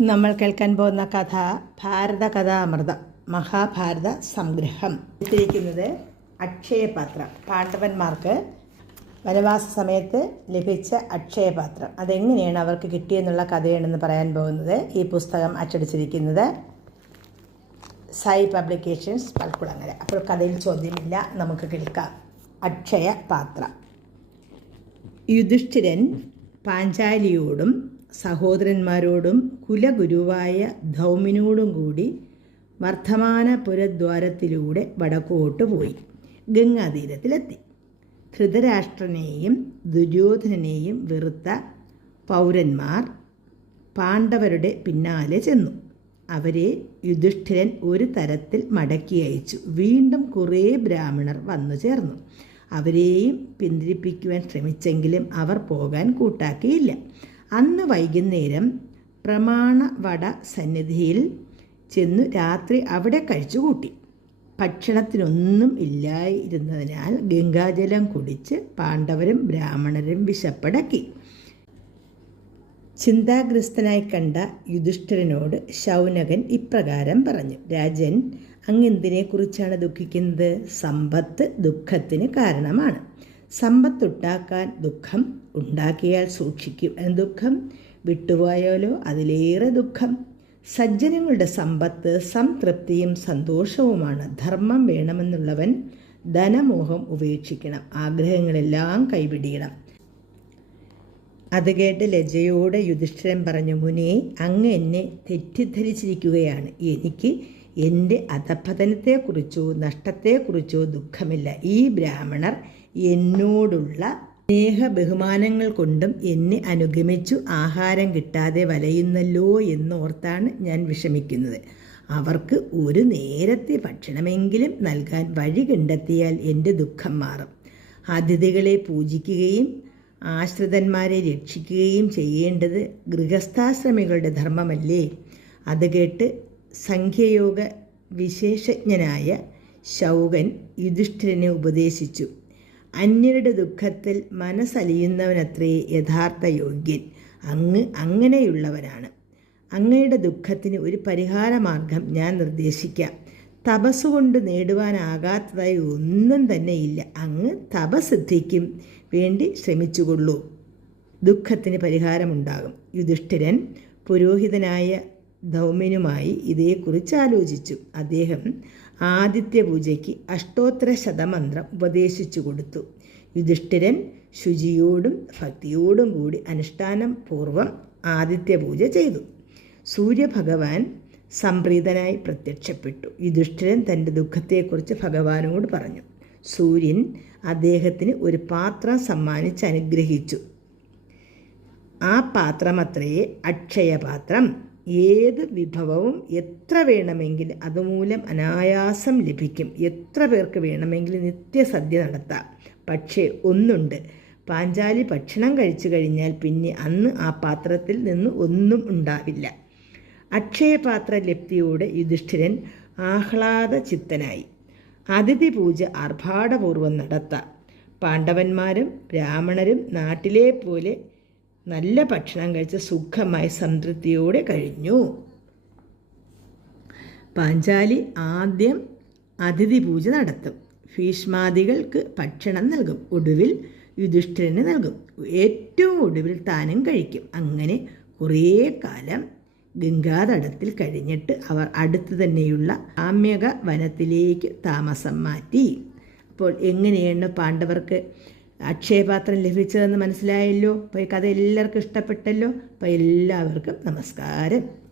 നമ്മൾ കേൾക്കാൻ പോകുന്ന കഥ ഭാരത കഥാമൃതം മഹാഭാരത സംഗ്രഹം. എത്തിയിരിക്കുന്നത് അക്ഷയപാത്രം. പാണ്ഡവന്മാർക്ക് വനവാസ സമയത്ത് ലഭിച്ച അക്ഷയപാത്രം. അതെങ്ങനെയാണ് അവർക്ക് കിട്ടിയെന്നുള്ള കഥയാണെന്ന് പറയാൻ പോകുന്നത് ഈ പുസ്തകം അച്ചടിച്ചിരിക്കുന്നത് സായി പബ്ലിക്കേഷൻസ് പൽക്കുളങ്ങര. അപ്പോൾ കഥയിൽ ചോദ്യമില്ല നമുക്ക് കേൾക്കാം. അക്ഷയ പാത്രം യുധിഷ്ഠിരൻ പാഞ്ചാലിയോടും സഹോദരന്മാരോടും കുലഗുരുവായ ധൗമിനോടും കൂടി വർദ്ധമാനപുരദ്വാരത്തിലൂടെ വടക്കോട്ട് പോയി. ഗംഗാതീരത്തിലെത്തി. ധൃതരാഷ്ട്രനെയും ദുര്യോധനനെയും വെറുത്ത പൗരന്മാർ പാണ്ഡവരുടെ പിന്നാലെ ചെന്നു. അവരെ യുധിഷ്ഠിരൻ ഒരു തരത്തിൽ മടക്കി അയച്ചു. വീണ്ടും കുറേ ബ്രാഹ്മണർ വന്നു ചേർന്നു. അവരെയും പിന്തിരിപ്പിക്കുവാൻ ശ്രമിച്ചെങ്കിലും അവർ പോകാൻ കൂട്ടാക്കിയില്ല. അന്ന് വൈകുന്നേരം പ്രമാണവട സന്നിധിയിൽ ചെന്നു രാത്രി അവിടെ കഴിച്ചു കൂട്ടി ഭക്ഷണത്തിനൊന്നും ഇല്ലായിരുന്നതിനാൽ ഗംഗാജലം കുടിച്ച് പാണ്ഡവരും ബ്രാഹ്മണരും വിശപ്പടക്കി. ചിന്താഗ്രസ്തനായി കണ്ട യുധിഷ്ഠിരനോട് ശൗനകൻ ഇപ്രകാരം പറഞ്ഞു രാജൻ അങ്ങെന്തിനെക്കുറിച്ചാണ് ദുഃഖിക്കുന്നത്? സമ്പത്ത് ദുഃഖത്തിന് കാരണമാണ്. സമ്പത്തുണ്ടാക്കാൻ ദുഃഖം ഉണ്ടാക്കിയാൽ സൂക്ഷിക്കും. ദുഃഖം? വിട്ടുപോയാലോ? അതിലേറെ ദുഃഖം. സജ്ജനങ്ങളുടെ സമ്പത്ത് സംതൃപ്തിയും സന്തോഷവുമാണ്. ധർമ്മം വേണമെന്നുള്ളവൻ ധനമോഹം ഉപേക്ഷിക്കണം. ആഗ്രഹങ്ങളെല്ലാം കൈപിടിയണം. അത് കേട്ട് ലജ്ജയോടെ യുധിഷ്ഠിരൻ പറഞ്ഞു മുനെ അങ്ങ് എന്നെ തെറ്റിദ്ധരിച്ചിരിക്കുകയാണ്. എനിക്ക് എന്റെ അധപതനത്തെക്കുറിച്ചോ നഷ്ടത്തെക്കുറിച്ചോ ദുഃഖമില്ല. ഈ ബ്രാഹ്മണർ എന്നോടുള്ള സ്നേഹ ബഹുമാനങ്ങൾ കൊണ്ടും എന്നെ അനുഗമിച്ചു ആഹാരം കിട്ടാതെ വലയുന്നല്ലോ എന്നോർത്താണ് ഞാൻ വിഷമിക്കുന്നത്. അവർക്ക് ഒരു നേരത്തെ ഭക്ഷണമെങ്കിലും നൽകാൻ വഴി കണ്ടെത്തിയാൽ എന്റെ ദുഃഖം മാറും. അതിഥികളെ പൂജിക്കുകയും ആശ്രിതന്മാരെ രക്ഷിക്കുകയും ചെയ്യേണ്ടത് ഗൃഹസ്ഥാശ്രമികളുടെ ധർമ്മമല്ലേ? അത് കേട്ട് സംഖ്യയോഗ വിശേഷജ്ഞനായ ശൗകൻ യുധിഷ്ഠിരനെ ഉപദേശിച്ചു. അന്യരുടെ ദുഃഖത്തിൽ മനസ്സലിയുന്നവനത്രേ യഥാർത്ഥ യോഗ്യൻ അങ്ങ് അങ്ങനെയുള്ളവനാണ്. അങ്ങയുടെ ദുഃഖത്തിന് ഒരു പരിഹാരമാർഗം ഞാൻ നിർദ്ദേശിക്കാം. തപസ്സുകൊണ്ട് നേടുവാനാകാത്തതായി ഒന്നും തന്നെ ഇല്ല അങ്ങ് തപസിദ്ധിക്കും വേണ്ടി ശ്രമിച്ചുകൊള്ളൂ. ദുഃഖത്തിന് പരിഹാരമുണ്ടാകും. യുധിഷ്ഠിരൻ പുരോഹിതനായ ധൗമ്യനുമായി ഇതേക്കുറിച്ച് ആലോചിച്ചു അദ്ദേഹം ആദിത്യ പൂജയ്ക്ക് അഷ്ടോത്തര ശതമന്ത്രം ഉപദേശിച്ചു കൊടുത്തു. യുധിഷ്ഠിരൻ ശുചിയോടും ഭക്തിയോടും കൂടി അനുഷ്ഠാനം പൂർവം ആദിത്യ പൂജ ചെയ്തു. സൂര്യഭഗവാൻ സംപ്രീതനായി പ്രത്യക്ഷപ്പെട്ടു. യുധിഷ്ഠിരൻ തന്റെ ദുഃഖത്തെക്കുറിച്ച് ഭഗവാനോട് പറഞ്ഞു. സൂര്യൻ അദ്ദേഹത്തിന് ഒരു പാത്രം സമ്മാനിച്ച് അനുഗ്രഹിച്ചു. ആ പാത്രമത്രയെ അക്ഷയപാത്രം ഏത് വിഭവവും എത്ര വേണമെങ്കിൽ അതുമൂലം അനായാസം ലഭിക്കും. എത്ര പേർക്ക് വേണമെങ്കിൽ നിത്യസദ്യ നടത്താം. പക്ഷേ ഒന്നുണ്ട്. പാഞ്ചാലി ഭക്ഷണം കഴിച്ചു കഴിഞ്ഞാൽ പിന്നെ അന്ന് ആ പാത്രത്തിൽ നിന്ന് ഒന്നും ഉണ്ടാവില്ല. അക്ഷയപാത്ര ലബ്ധിയോടെ യുധിഷ്ഠിരൻ ആഹ്ലാദ ചിത്തനായി അതിഥി പൂജ ആർഭാടപൂർവം നടത്താം. പാണ്ഡവന്മാരും ബ്രാഹ്മണരും നാട്ടിലെ പോലെ നല്ല ഭക്ഷണം കഴിച്ച് സുഖമായി സംതൃപ്തിയോടെ കഴിഞ്ഞു. പാഞ്ചാലി ആദ്യം അതിഥി പൂജ നടത്തും. ഭീഷ്മാദികൾക്ക് ഭക്ഷണം നൽകും. ഒടുവിൽ യുധിഷ്ഠിരന് നൽകും. ഏറ്റവും ഒടുവിൽ താനും കഴിക്കും. അങ്ങനെ കുറേ കാലം ഗംഗാതടത്തിൽ കഴിഞ്ഞിട്ട് അവർ അടുത്ത് തന്നെയുള്ള ആമ്യക വനത്തിലേക്ക് താമസം മാറ്റി. അപ്പോൾ എങ്ങനെയാണ് പാണ്ഡവർക്ക് അക്ഷയപാത്രം ലഭിച്ചതെന്ന് മനസ്സിലായല്ലോ? അപ്പോൾ ഈ കഥ എല്ലാവർക്കും ഇഷ്ടപ്പെട്ടല്ലോ? അപ്പോൾ എല്ലാവർക്കും നമസ്കാരം.